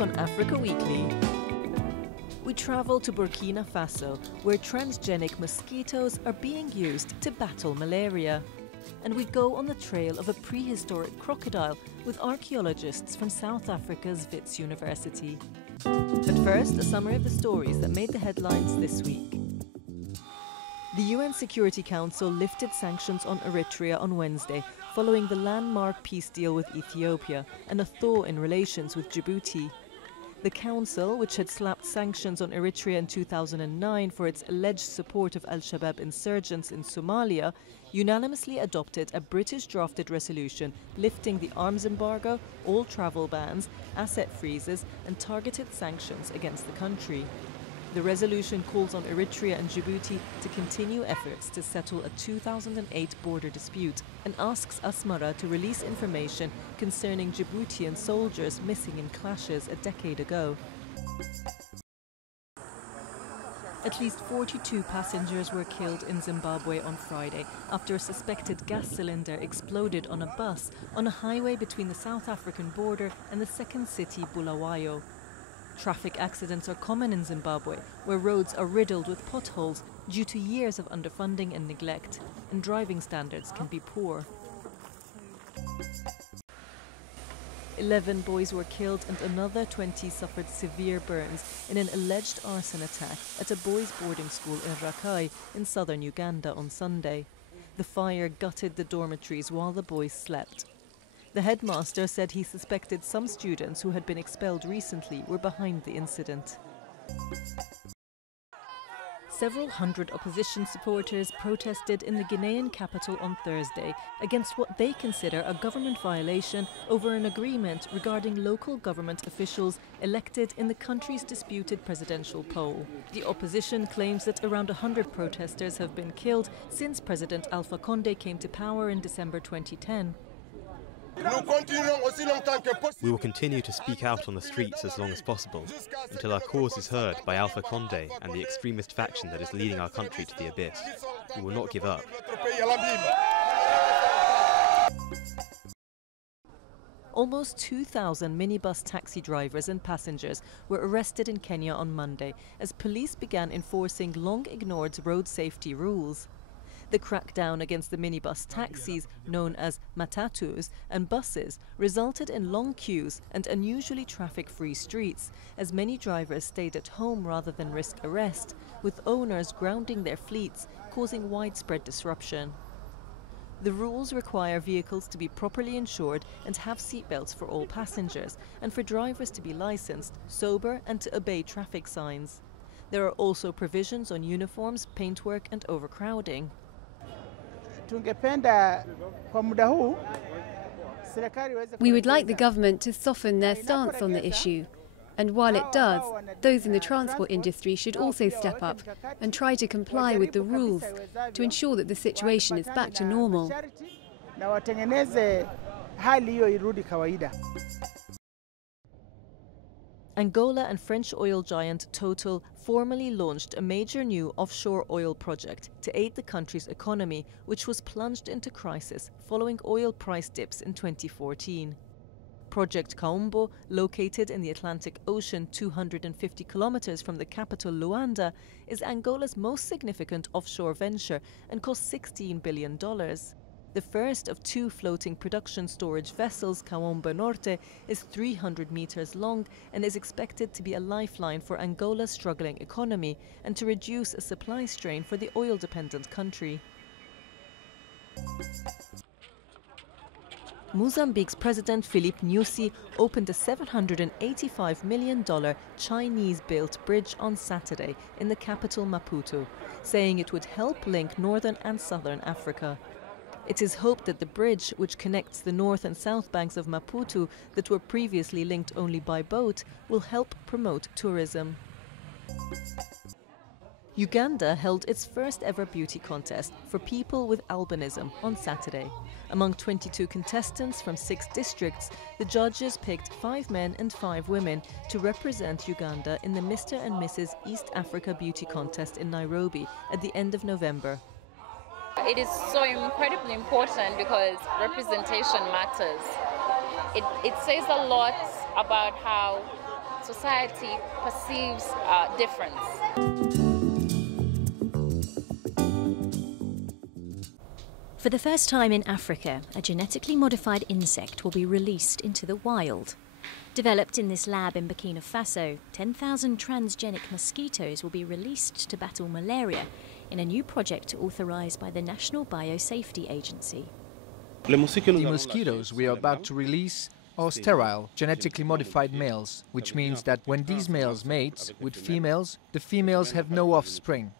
week on Africa Weekly. We travel to Burkina Faso, where transgenic mosquitoes are being used to battle malaria. And we go on the trail of a prehistoric crocodile with archaeologists from South Africa's Wits University. But first, a summary of the stories that made the headlines this week. The UN Security Council lifted sanctions on Eritrea on Wednesday, following the landmark peace deal with Ethiopia and a thaw in relations with Djibouti. The Council, which had slapped sanctions on Eritrea in 2009 for its alleged support of al-Shabaab insurgents in Somalia, unanimously adopted a British-drafted resolution lifting the arms embargo, all travel bans, asset freezes and targeted sanctions against the country. The resolution calls on Eritrea and Djibouti to continue efforts to settle a 2008 border dispute and asks Asmara to release information concerning Djiboutian soldiers missing in clashes a decade ago. At least 42 passengers were killed in Zimbabwe on Friday after a suspected gas cylinder exploded on a bus on a highway between the South African border and the second city, Bulawayo. Traffic accidents are common in Zimbabwe, where roads are riddled with potholes due to years of underfunding and neglect, and driving standards can be poor. 11 boys were killed and another 20 suffered severe burns in an alleged arson attack at a boys' boarding school in Rakai in southern Uganda on Sunday. The fire gutted the dormitories while the boys slept. The headmaster said he suspected some students who had been expelled recently were behind the incident. Several hundred opposition supporters protested in the Guinean capital on Thursday against what they consider a government violation over an agreement regarding local government officials elected in the country's disputed presidential poll. The opposition claims that around 100 protesters have been killed since President Alpha Condé came to power in December 2010. We will continue to speak out on the streets as long as possible, until our cause is heard by Alpha Condé and the extremist faction that is leading our country to the abyss. We will not give up. Almost 2,000 minibus taxi drivers and passengers were arrested in Kenya on Monday as police began enforcing long-ignored road safety rules. The crackdown against the minibus taxis, known as matatus, and buses resulted in long queues and unusually traffic-free streets, as many drivers stayed at home rather than risk arrest, with owners grounding their fleets, causing widespread disruption. The rules require vehicles to be properly insured and have seatbelts for all passengers, and for drivers to be licensed, sober and to obey traffic signs. There are also provisions on uniforms, paintwork and overcrowding. We would like the government to soften their stance on the issue. And while it does, those in the transport industry should also step up and try to comply with the rules to ensure that the situation is back to normal. Angola and French oil giant Total formally launched a major new offshore oil project to aid the country's economy, which was plunged into crisis following oil price dips in 2014. Project Kaombo, located in the Atlantic Ocean 250 kilometers from the capital Luanda, is Angola's most significant offshore venture and cost $16 billion. The first of two floating production storage vessels, Kaombo Norte, is 300 meters long and is expected to be a lifeline for Angola's struggling economy and to reduce a supply strain for the oil-dependent country. Mozambique's President Filipe Nyusi opened a $785 million Chinese-built bridge on Saturday in the capital Maputo, saying it would help link northern and southern Africa. It is hoped that the bridge, which connects the north and south banks of Maputo that were previously linked only by boat, will help promote tourism. Uganda held its first ever beauty contest for people with albinism on Saturday. Among 22 contestants from 6 districts, the judges picked 5 men and 5 women to represent Uganda in the Mr. and Mrs. East Africa Beauty Contest in Nairobi at the end of November. It is so incredibly important because representation matters. It says a lot about how society perceives difference. For the first time in Africa, a genetically modified insect will be released into the wild. Developed in this lab in Burkina Faso, 10,000 transgenic mosquitoes will be released to battle malaria in a new project authorised by the National Biosafety Agency. The mosquitoes we are about to release are sterile, genetically modified males, which means that when these males mate with females, the females have no offspring.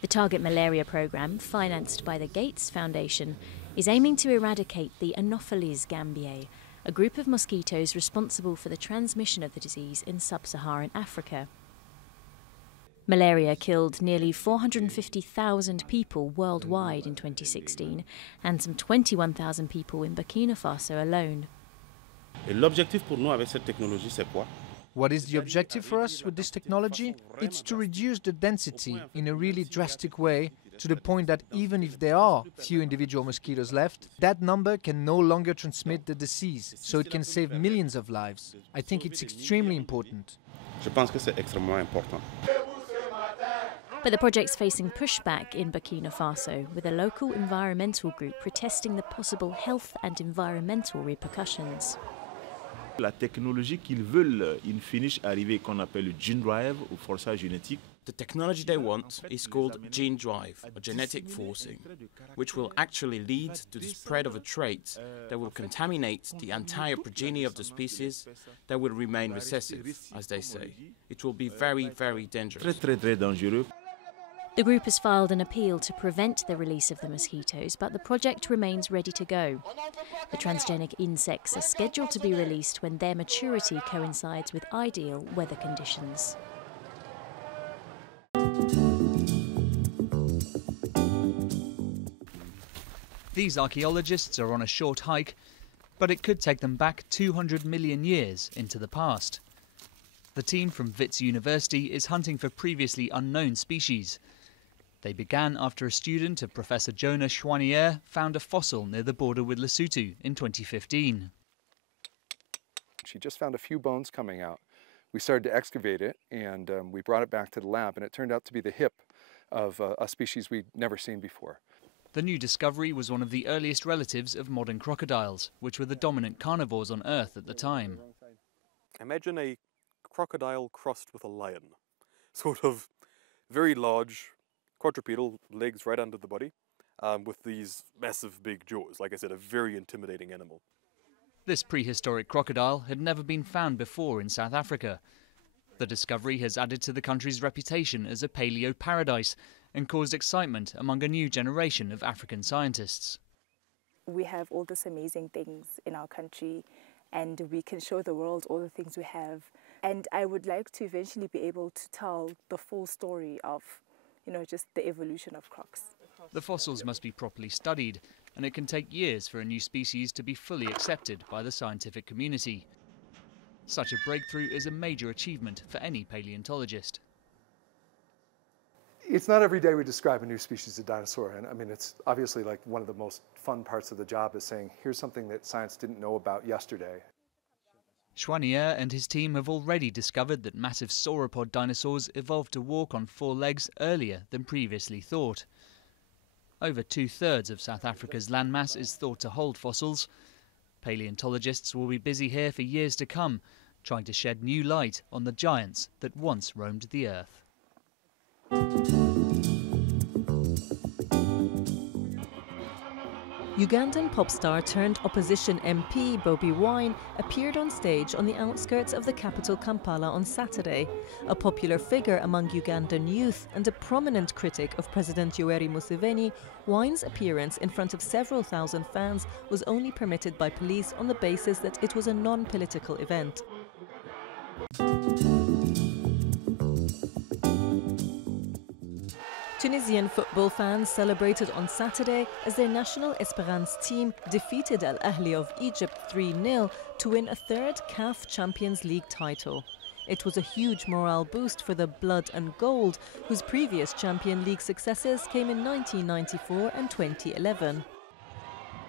The Target Malaria programme, financed by the Gates Foundation, is aiming to eradicate the Anopheles gambiae, a group of mosquitoes responsible for the transmission of the disease in sub-Saharan Africa. Malaria killed nearly 450,000 people worldwide in 2016 and some 21,000 people in Burkina Faso alone. What is the objective for us with this technology? It's to reduce the density in a really drastic way, to the point that even if there are few individual mosquitoes left, that number can no longer transmit the disease, so it can save millions of lives. I think it's extremely important. But the project's facing pushback in Burkina Faso, with a local environmental group protesting the possible health and environmental repercussions. La technologie qu'ils veulent in finish arriver qu'on appelle le gene drive ou forçage génétique. The technology they want is called gene drive, or genetic forcing, which will actually lead to the spread of a trait that will contaminate the entire progeny of the species that will remain recessive, as they say. It will be very, very dangerous. Très dangereux. The group has filed an appeal to prevent the release of the mosquitoes, but the project remains ready to go. The transgenic insects are scheduled to be released when their maturity coincides with ideal weather conditions. These archaeologists are on a short hike, but it could take them back 200 million years into the past. The team from Wits University is hunting for previously unknown species. They began after a student of Professor Jonah Chouanière found a fossil near the border with Lesotho in 2015. She just found a few bones coming out. We started to excavate it, and we brought it back to the lab, and it turned out to be the hip of a species we'd never seen before. The new discovery was one of the earliest relatives of modern crocodiles, which were the dominant carnivores on Earth at the time. Imagine a crocodile crossed with a lion. Sort of very large, quadrupedal, legs right under the body, with these massive big jaws. Like I said, a very intimidating animal. This prehistoric crocodile had never been found before in South Africa. The discovery has added to the country's reputation as a paleo paradise and caused excitement among a new generation of African scientists. We have all these amazing things in our country, and we can show the world all the things we have. And I would like to eventually be able to tell the full story of, just the evolution of crocs. The fossils must be properly studied, and it can take years for a new species to be fully accepted by the scientific community. Such a breakthrough is a major achievement for any paleontologist. It's not every day we describe a new species of dinosaur, and I mean, it's obviously like one of the most fun parts of the job is saying, here's something that science didn't know about yesterday. Chouanière and his team have already discovered that massive sauropod dinosaurs evolved to walk on four legs earlier than previously thought. Over 2/3 of South Africa's landmass is thought to hold fossils. Paleontologists will be busy here for years to come, trying to shed new light on the giants that once roamed the Earth. Ugandan pop star turned opposition MP Bobi Wine appeared on stage on the outskirts of the capital Kampala on Saturday. A popular figure among Ugandan youth and a prominent critic of President Yoweri Museveni, Wine's appearance in front of several thousand fans was only permitted by police on the basis that it was a non-political event. Tunisian football fans celebrated on Saturday as their national Esperance team defeated Al Ahly of Egypt 3-0 to win a third CAF Champions League title. It was a huge morale boost for the Blood and Gold, whose previous Champions League successes came in 1994 and 2011.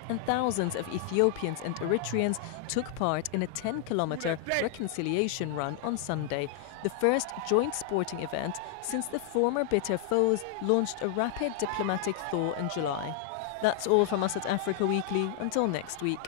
And thousands of Ethiopians and Eritreans took part in a 10-kilometre reconciliation run on Sunday, the first joint sporting event since the former bitter foes launched a rapid diplomatic thaw in July. That's all from us at Africa Weekly. Until next week.